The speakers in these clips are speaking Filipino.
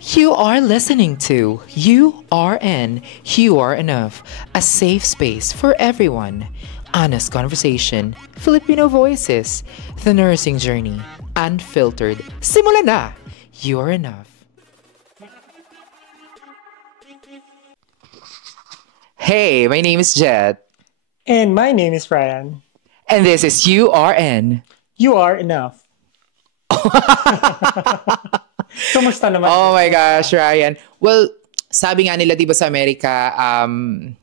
You are listening to URN, You Are Enough, a safe space for everyone. Honest conversation, Filipino voices, the nursing journey, unfiltered. Simula na! You are enough. Hey, my name is Jet. And my name is Ryan. And this is URN. You are enough. Kumusta naman? Oh my gosh, Ryan. Well, sabi nga nila, di ba sa Amerika,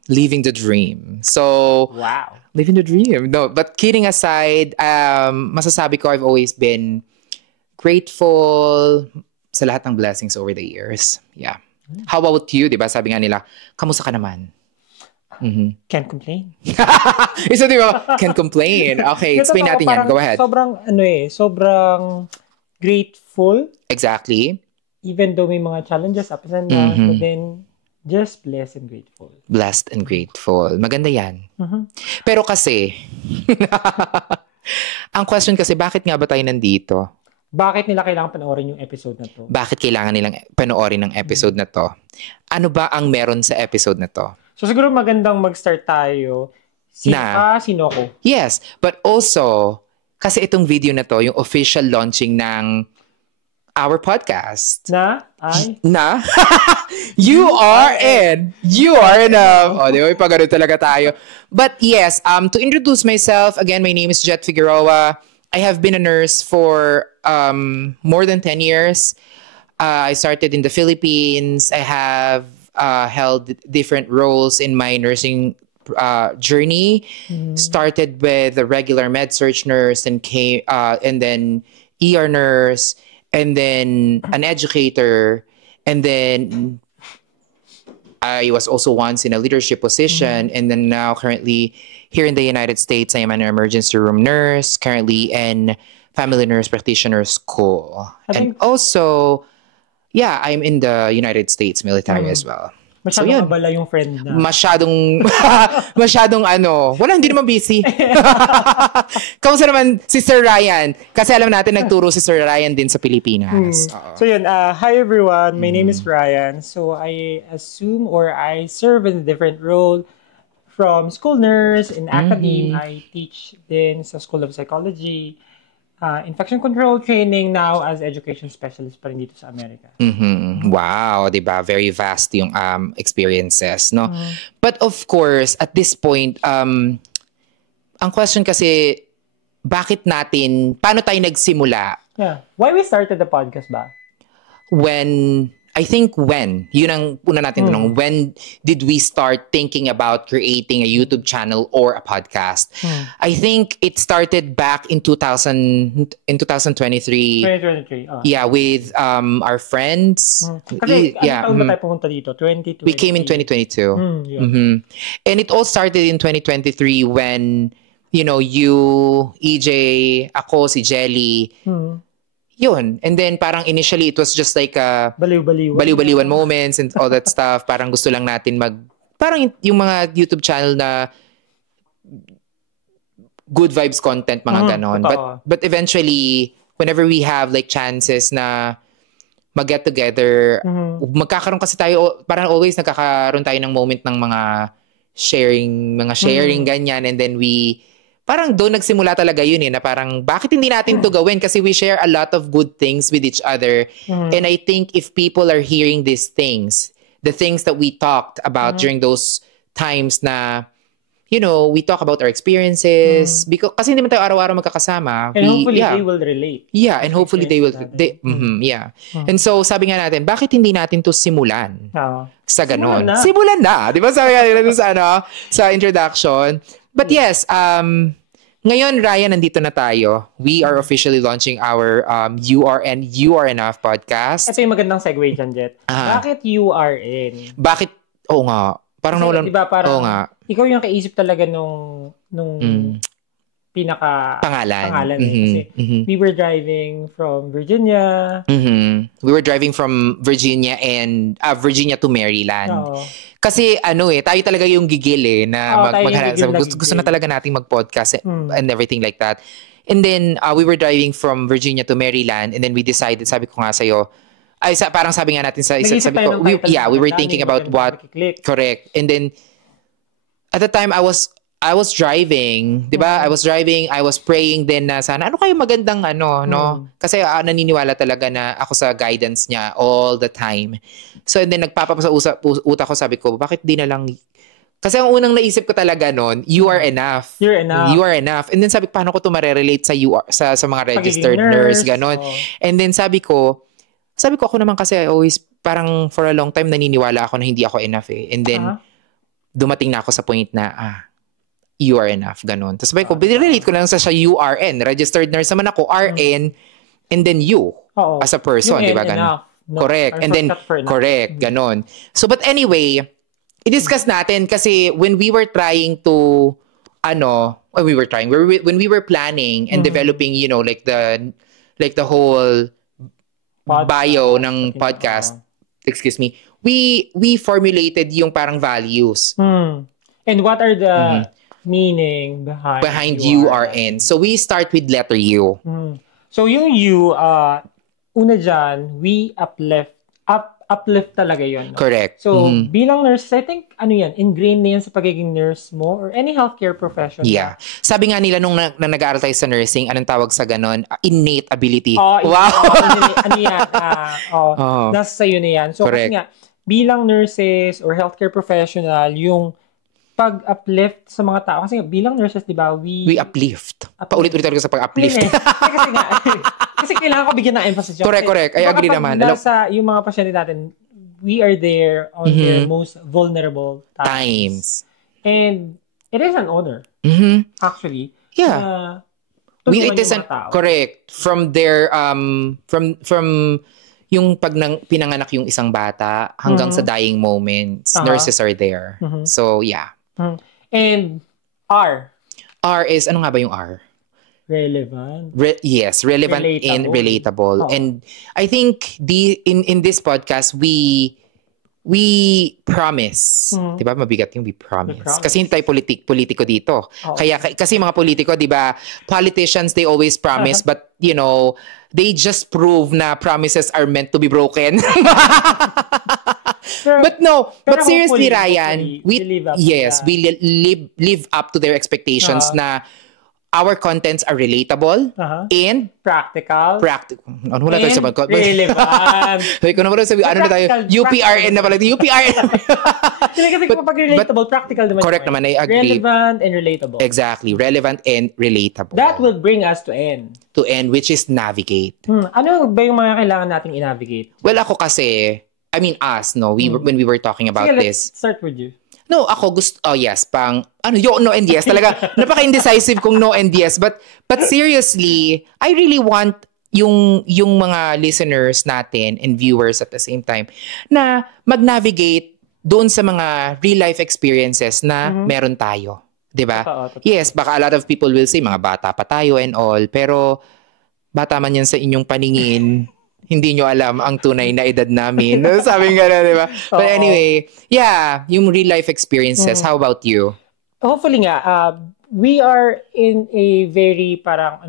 living the dream. So, Wow. living the dream. No, but kidding aside, masasabi ko I've always been grateful sa lahat ng blessings over the years. Yeah. How about you? Di ba? Sabi nga nila, kamusta ka naman? Can't complain. Isa di ba? Can't complain. Okay, explain natin yan. Go ahead. Sobrang grateful. Exactly. Even though may mga challenges, ups and downs, but then just blessed and grateful. Blessed and grateful. Maganda yan. Pero kasi, ang question kasi, bakit nga ba tayo nandito? Bakit nila kailangan panoorin yung episode na to? Bakit kailangan nilang panoorin ng episode na to? Ano ba ang meron sa episode na to? So siguro magandang mag-start tayo. Sino ko? Yes, but also, kasi itong video na to, yung official launching ng our podcast. Na? You are in. You are enough. O, di ba? Pag-ano talaga tayo. But yes, to introduce myself, again, my name is Jet Figueroa. I have been a nurse for more than 10 years. I started in the Philippines. I have held different roles in my nursing journey. Started with a regular med-surg nurse and then ER nurse, and then an educator, and then I was also once in a leadership position, and then now currently here in the United States, I am an emergency room nurse, currently in family nurse practitioner school. And also, yeah, I'm in the United States military as well. Masyadong abala yung friend na. Masyadong wala, hindi naman busy. Kamusta naman si Sir Ryan? Kasi alam natin nagturo si Sir Ryan din sa Pilipinas. So yun, hi everyone, my name is Ryan. So I assume or I serve in a different role from school nurse, in academe. I teach din sa School of Psychology. Infection control training now as education specialist pa rin dito sa Amerika. Wow, diba? Very vast yung experiences, no? But of course, at this point, ang question kasi, paano tayo nagsimula? Yeah. Why we started the podcast ba? Yun ang una natin tanong, when did we start thinking about creating a YouTube channel or a podcast? I think it started back in 2023. 2023. Yeah, with our friends. Kasi taon ba tayo pumunta dito? 2023. We came in 2022. And it all started in 2023 when, you, EJ, ako, si Jelly, yun. And then parang initially it was just like baliw-baliwan moments and all that stuff. Parang gusto lang natin parang yung mga YouTube channel na good vibes content, mga ganon. But eventually, whenever we have like chances na mag-get together, magkakaroon kasi tayo, parang always nagkakaroon tayo ng moment ng mga sharing ganyan. And then parang doon nagsimula talaga yun na parang bakit hindi natin to gawin, kasi we share a lot of good things with each other. And I think if people are hearing these things, the things that we talked about during those times na, we talk about our experiences, because kasi hindi man tayo araw-araw magkakasama. And hopefully they will relate. Yeah, and hopefully they will. Yeah. And so sabi nga natin, bakit hindi natin to simulan? Sa ganon. Simulan na. Di ba sabi nga nila sa introduction? But yes, ngayon, Ryan, nandito na tayo. We are officially launching our URN, You Are Enough podcast. Ito yung magandang segue dyan, Jet. Bakit URN? Bakit? Oo nga. Parang nawalan. Diba, parang ikaw yung kaisip talaga nung pinaka pangalan kasi we were driving from Virginia. We were driving from Virginia and Virginia to Maryland. Kasi tayo talaga yung gigil na gusto na talaga nating mag-podcast and everything like that. And then we were driving from Virginia to Maryland, and then we decided, sabi ko nga sa'yo, parang sabi nga natin sa isa, sabi ko, we were thinking about what, correct. And then, at the time, I was driving, di ba? I was driving, I was praying din na sana, ano kayo magandang no? Kasi naniniwala talaga na ako sa guidance niya all the time. So, and then nagpapasa utak ko, sabi ko, bakit di na lang, kasi ang unang naisip ko talaga nun, you are enough. You're enough. You are enough. And then sabi ko, paano ko ito marerelate sa sa mga registered nurse, ganon. Oh. And then sabi ko ako naman kasi I always, parang for a long time naniniwala ako na hindi ako enough eh. And then, dumating na ako sa point na, you are enough, ganon. Tapos sabi ko, relate ko lang sa URN. Registered nurse naman ako, RN, and then you, as a person, di ba? Ganon. No, correct. And then, correct, ganon. So, but anyway, i-discuss natin kasi when we were trying to, when we were planning and developing, like the whole bio ng podcast, excuse me, we formulated yung parang values. And what are the meaning behind URN? So we start with letter U. So yung U, una dyan, we uplift talaga yun. No? Correct. So, bilang nurse, I think, ingrained na yan sa pagiging nurse mo or any healthcare professional. Yeah. Sabi nga nila nung nag-aaral tayo sa nursing, anong tawag sa ganon? Innate ability. Wow! Nasa sa'yo na yan. So, kasi nga, bilang nurses or healthcare professional, yung pag-uplift sa mga tao. Kasi nga, bilang nurses, di ba, we uplift. Paulit-ulit talaga sa pag-uplift. Kasi nga, kasi kailangan ko bigyan ng emphasis. Correct. I agree naman. Sa yung mga pasyente natin, we are there on their most vulnerable times. And it is an honor. Actually. Yeah. It is correct. From their, from yung pag pinanganak yung isang bata hanggang sa dying moments, nurses are there. So, yeah. And R. R is, ano nga ba yung R? Relevant. Yes, relevant and relatable. And I think in this podcast we promise. 'Di ba? Mabigat yung we promise. Kasi hindi tayo politiko dito. Kaya kasi mga politiko, 'di ba, politicians, they always promise but they just prove na promises are meant to be broken. But seriously, Ryan, we live up to their expectations na our contents are relatable and practical. Ano wala tayo sa relevant. Ano na tayo? UPRN na pala. UPRN. Kasi kapag relatable, practical naman. Correct naman, I agree. Relevant and relatable. Exactly. Relevant and relatable. That will bring us to N. To N, which is navigate. Ano ba yung mga kailangan nating i-navigate? Well, ako kasi, I mean us, no? When we were talking about this. Let's start with you. No, ako yes, no and yes. Talaga, napaka-indecisive kung no and yes. But seriously, I really want yung mga listeners natin and viewers at the same time na mag-navigate doon sa mga real-life experiences na meron tayo. Diba? Yes, baka a lot of people will say, mga bata pa tayo and all. Pero, bata man yan sa inyong paningin, hindi nyo alam ang tunay na edad namin. Sabi nga na, di ba? But anyway, yeah, yung real-life experiences. How about you? Hopefully nga, we are in a very parang,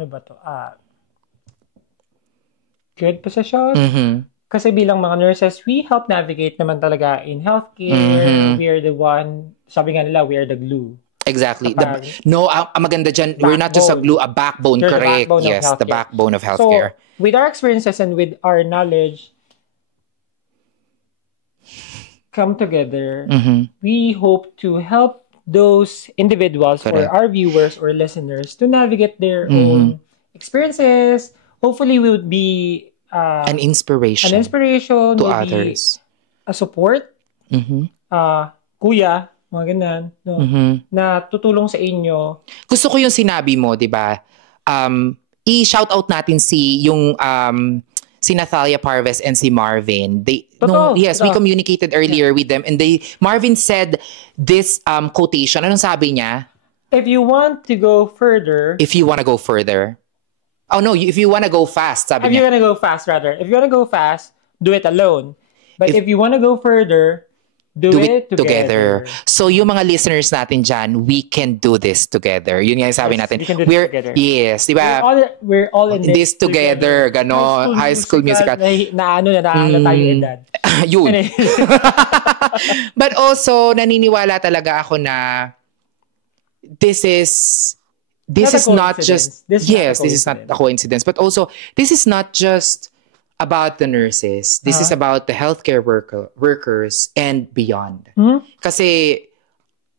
good position. Kasi bilang mga nurses, we help navigate naman talaga in healthcare. We are the one, sabi nga nila, we are the glue. Exactly. Ang maganda dyan, we're not just a glue, a backbone. You're correct. The backbone yes, the backbone of healthcare. So, with our experiences and with our knowledge come together, we hope to help those individuals or our viewers or listeners to navigate their own experiences. Hopefully, we would be an inspiration to others. A support. Kuya, mga ganun, no? Na tutulong sa inyo. Gusto ko yung sinabi mo, di ba? I-shout out natin si Nathalia Parves and si Marvin. We communicated earlier with them and Marvin said this quotation. Anong sabi niya? If you want to go further. Oh no, if you want to go fast, sabi niya. If you want to go fast, do it alone. But if you want to go further, Do it together. So yung mga listeners natin dyan, we can do this together. Yun nga yung sabi natin. We can do this together. Yes, di ba? We're all in this together. Gano, High School Musical. Nakahalata yung edad. Yun. But also, naniniwala talaga ako na this is not just this is not a coincidence, but also this is not just about the nurses. This is about the healthcare workers and beyond. Kasi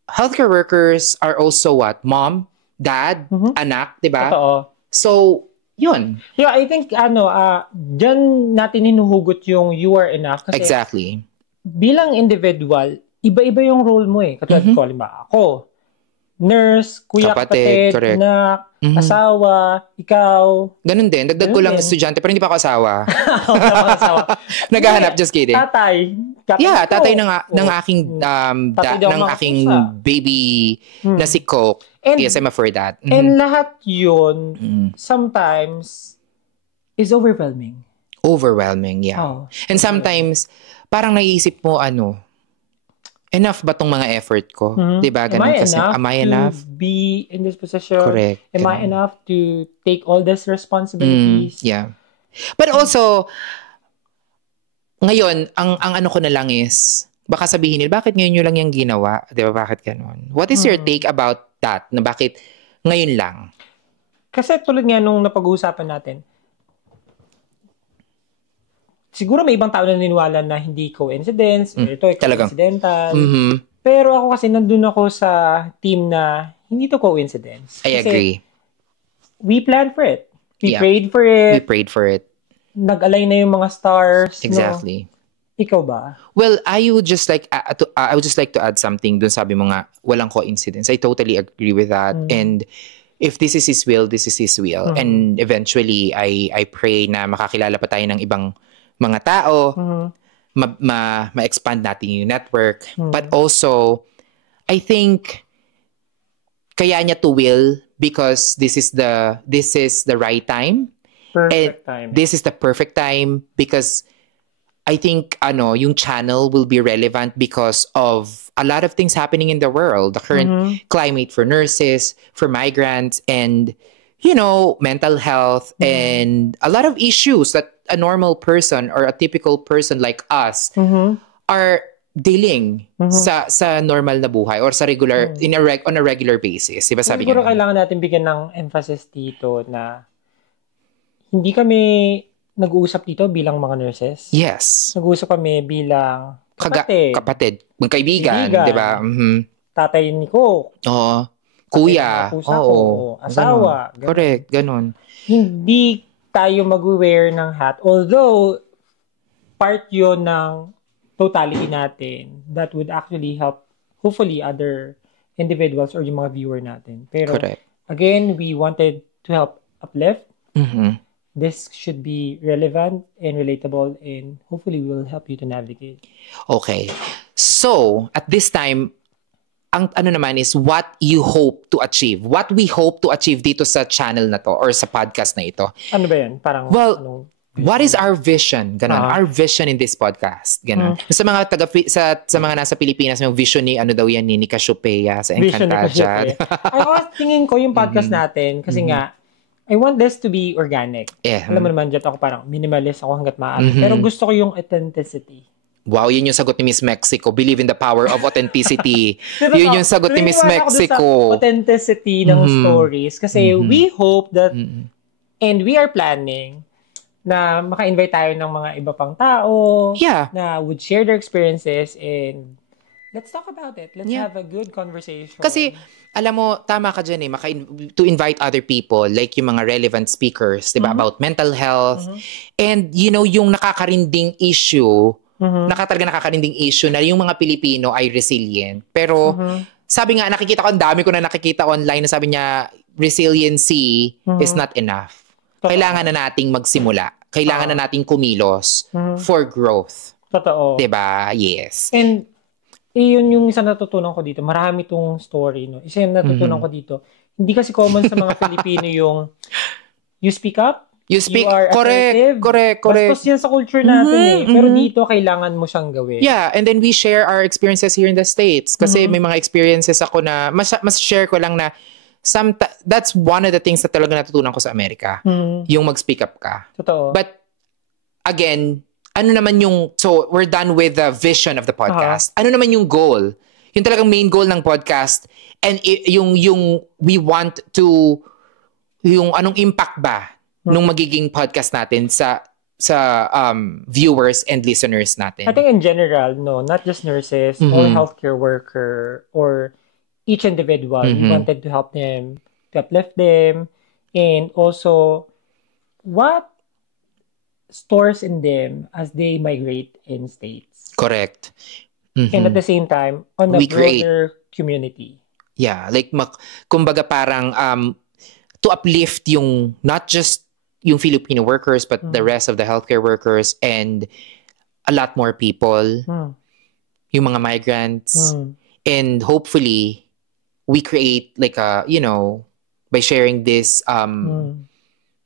healthcare workers are also what? Mom, dad, anak, diba? Totoo. So, yun. Yeah, I think, dyan natin hinuhugot yung you are enough. Kasi exactly. Bilang individual, iba-iba yung role mo eh. Katulad ko, halimbawa, ako, nurse, kuya, kapatid, anak, asawa, ikaw. Ganun din. Dagdag ko lang estudyante, pero hindi pa ako asawa. Naghahanap, just kidding. Tatay. Tatay ng aking baby na si Coke. And, yes, I'm for that. And lahat yun, sometimes, is overwhelming. Overwhelming, yeah. Oh, and sometimes, parang naisip mo, enough ba tong mga effort ko? Diba? Ganun kasi. Am I enough to be in this position? Correct. Am I enough to take all these responsibilities? Yeah. But also, ngayon, ang ano ko na lang is, baka sabihin nila, bakit ngayon nyo lang yung ginawa? Diba? Bakit ganun? What is your take about that? Na bakit ngayon lang? Kasi tulad nga nung napag-uusapan natin, siguro may ibang tao na niniwala na hindi coincidence, ito ay coincidental. Pero ako kasi nandun ako sa team na hindi to coincidence. I agree. We planned for it. We prayed for it. We prayed for it. Nag-align na yung mga stars. Exactly. No? Ikaw ba? Well, I would just like to add something dun, sabi mo nga, walang coincidence. I totally agree with that. And if this is His will, this is His will. And eventually, I pray na makakilala pa tayo ng ibang mga tao, ma-expand natin yung network. But also, I think, kaya niya to will because this is the right time. Perfect time. This is the perfect time because I think yung channel will be relevant because of a lot of things happening in the world. The current climate for nurses, for migrants, and mental health and a lot of issues that a normal person or a typical person like us are dealing sa normal na buhay or sa regular on a regular basis. Diba sabi siguro kailangan natin bigyan ng emphasis dito na hindi kami nag-uusap dito bilang mga nurses. Yes. Nag-uusap kami bilang kapatid, magkaibigan, di ba? Tatay ni ko. Oo. Kuya. Oo. Asawa. Ganun. Correct, ganun. Hindi tayo mag-wear ng hat. Although, part yun ng totality natin that would actually help, hopefully, other individuals or yung mga viewer natin. Pero, correct. Again, we wanted to help uplift. This should be relevant and relatable and hopefully will help you to navigate. Okay. So, at this time, ang ano naman is what you hope to achieve. What we hope to achieve dito sa channel na to or sa podcast na ito. Ano ba yan? Parang, what is our vision? Ganon. Our vision in this podcast. Ganon. Sa mga sa mga nasa Pilipinas, yung vision ni daw yan ni Cassiopeia sa Encantadia. Tingin ko yung podcast natin kasi nga I want this to be organic. Yeah. Alam mo naman, dyan ako parang minimalist ako hanggat maaari. Pero gusto ko yung authenticity. Wow, yun yung sagot ni Miss Mexico. Believe in the power of authenticity. Yun yung sagot ni Miss Mexico. Authenticity ng stories. Kasi we hope that, and we are planning, na maka-invite tayo ng mga iba pang tao, na would share their experiences, and let's talk about it. Let's have a good conversation. Kasi, alam mo, tama ka dyan to invite other people, like yung mga relevant speakers, diba, about mental health. And, yung nakakarinding issue, nakakarinding issue na yung mga Pilipino ay resilient. Pero, sabi nga, ang dami ko na nakikita online na sabi niya, resiliency is not enough. Kailangan na nating magsimula. Kailangan na nating kumilos for growth. Totoo. Diba? Yes. And, yun yung isa natutunan ko dito. Marami tong story, no? Isa yung natutunan ko dito. Hindi kasi common sa mga Pilipino yung you speak up, You speak, you are assertive. correct. Bastos yan sa culture natin Pero dito, kailangan mo siyang gawin. Yeah, and then we share our experiences here in the States. Kasi may mga experiences ako na, mas share ko lang na, that's one of the things na talaga natutunan ko sa Amerika. Yung mag-speak up ka. Totoo. But, again, ano naman yung, so we're done with the vision of the podcast. Ano naman yung goal? Yung talagang main goal ng podcast. And yung we want to, yung anong impact ba nung magiging podcast natin sa viewers and listeners natin. I think in general, no, not just nurses or healthcare worker or each individual. We wanted to help them, to uplift them, and also what stores in them as they migrate in states. Correct. And at the same time, on the broader community. Yeah, like kumbaga parang to uplift yung not just yung Filipino workers but the rest of the healthcare workers and a lot more people. Yung mga migrants. And hopefully we create like a, by sharing this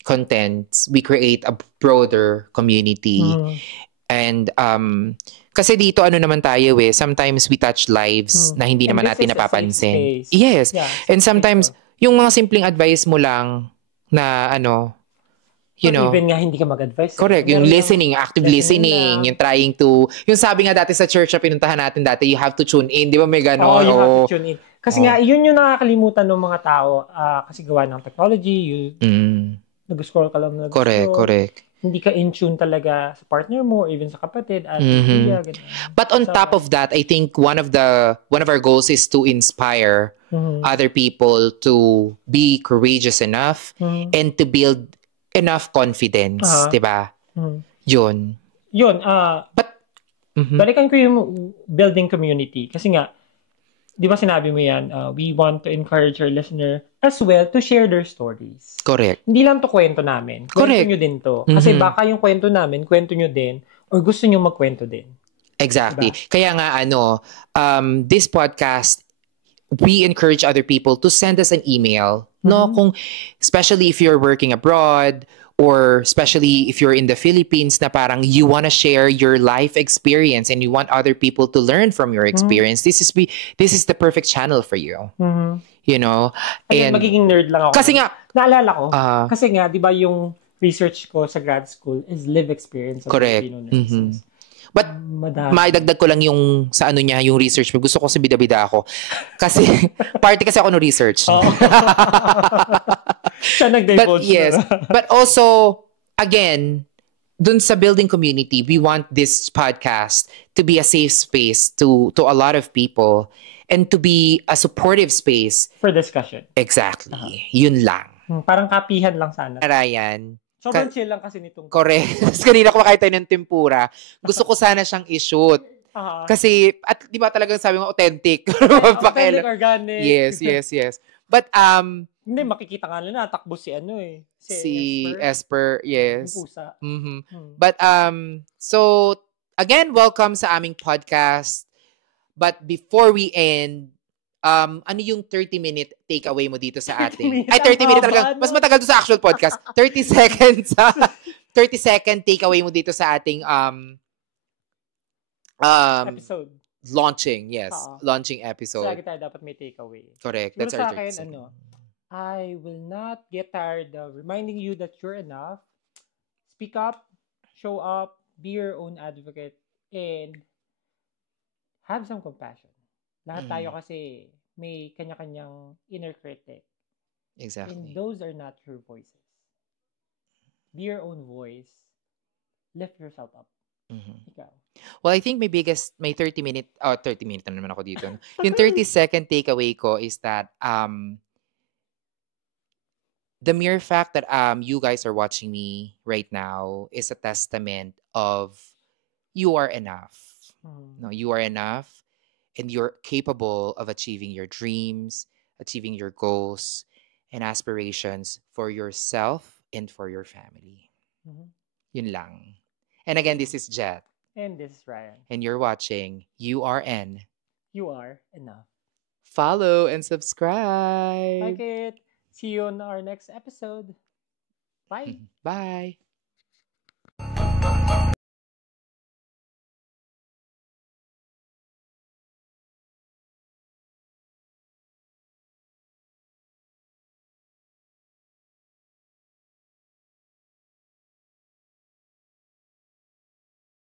content, we create a broader community. And kasi dito ano naman tayo sometimes we touch lives na hindi naman natin napapansin. Yes. Yeah, and sometimes yung mga simpleng advice mo lang na even nga hindi ka mag-advise. Correct. Yung listening, active listening, yung trying to, yung sabi nga dati sa church na pinuntahan natin dati, you have to tune in. Di ba may gano'n? You have to tune in. Kasi nga, yun yung nakakalimutan ng mga tao kasi gawa ng technology, nag-scroll ka lang. Correct. Hindi ka in tune talaga sa partner mo or even sa kapatid. But on top of that, I think one of our goals is to inspire other people to be courageous enough and to build enough confidence, diba? Yun. But, balikan ko yung building community. Kasi nga, di ba sinabi mo yan, we want to encourage our listener as well to share their stories. Correct. Hindi lang to kwento namin. Kwento nyo din to. Kasi baka yung kwento namin, kwento nyo din, or gusto nyo magkwento din. Exactly. Diba? Kaya nga, this podcast, we encourage other people to send us an email. No, kung especially if you're working abroad or especially if you're in the Philippines na parang you want to share your life experience and you want other people to learn from your experience, this is the perfect channel for you. You know? And magiging nerd lang ako. Kasi nga naalala ko, kasi nga 'di ba yung research ko sa grad school is live experience of Filipino nurses. But maidagdag ko lang yung sa niya, yung research mo. Gusto ko sa bida-bida ako. Kasi, party kasi ako no research. Siya nag-divulge. But yes. But also, again, dun sa building community, we want this podcast to be a safe space to a lot of people and to be a supportive space. For discussion. Exactly. Yun lang. Parang kapihan lang sana. Ryan. Sobrang chill lang kasi nitong... Correct. Kanina kumakain tayo ng tempura. Gusto ko sana siyang i-shoot. Kasi, at di ba talagang sabi mo, authentic. Authentic, organic. Yes. But, hindi, makikita nga na natakbo si si Esper, yes. Yung pusa. But, so, again, welcome sa aming podcast. But before we end, ano yung 30-minute takeaway mo dito sa ating... 30 minutes talaga. Mas matagal to sa actual podcast. 30 seconds. 30-second takeaway mo dito sa ating episode. Launching, yes. Launching episode. Lagi tayo dapat may takeaway. Correct. That's our 30 seconds. I will not get tired of reminding you that you're enough. Speak up, show up, be your own advocate, and have some compassion. Lahat tayo kasi may kanya-kanyang inner critic. Exactly. And those are not your voices. Be your own voice. Lift yourself up. Ikaw. Well, I think my 30 minute na naman ako dito. Yung 30-second takeaway ko is that the mere fact that you guys are watching me right now is a testament of you are enough. No, you are enough. And you're capable of achieving your dreams, achieving your goals and aspirations for yourself and for your family. Yun lang. And again, this is Jet. And this is Ryan. And you're watching URN. You are enough. Follow and subscribe. Like it. See you on our next episode. Bye! Bye!